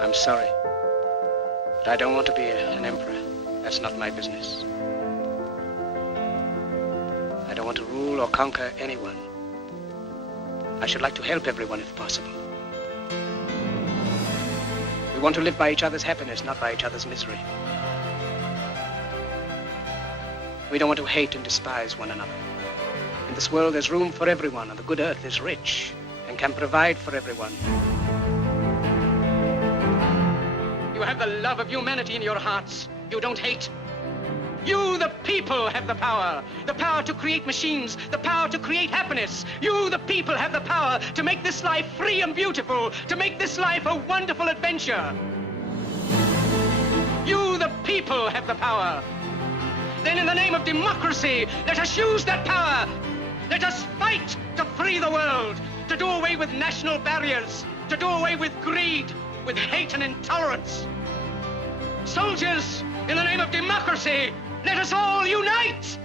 I'm sorry, but I don't want to be an emperor. That's not my business. I don't want to rule or conquer anyone. I should like to help everyone if possible. We want to live by each other's happiness, not by each other's misery. We don't want to hate and despise one another. In this world, there's room for everyone, and the good earth is rich and can provide for everyone. You have the love of humanity in your hearts. You don't hate. You, the people, have the power to create machines, the power to create happiness. You, the people, have the power to make this life free and beautiful, to make this life a wonderful adventure. You, the people, have the power. Then in the name of democracy, let us use that power. Let us fight to free the world, to do away with national barriers, to do away with greed, with hate and intolerance. Soldiers, in the name of democracy, let us all unite!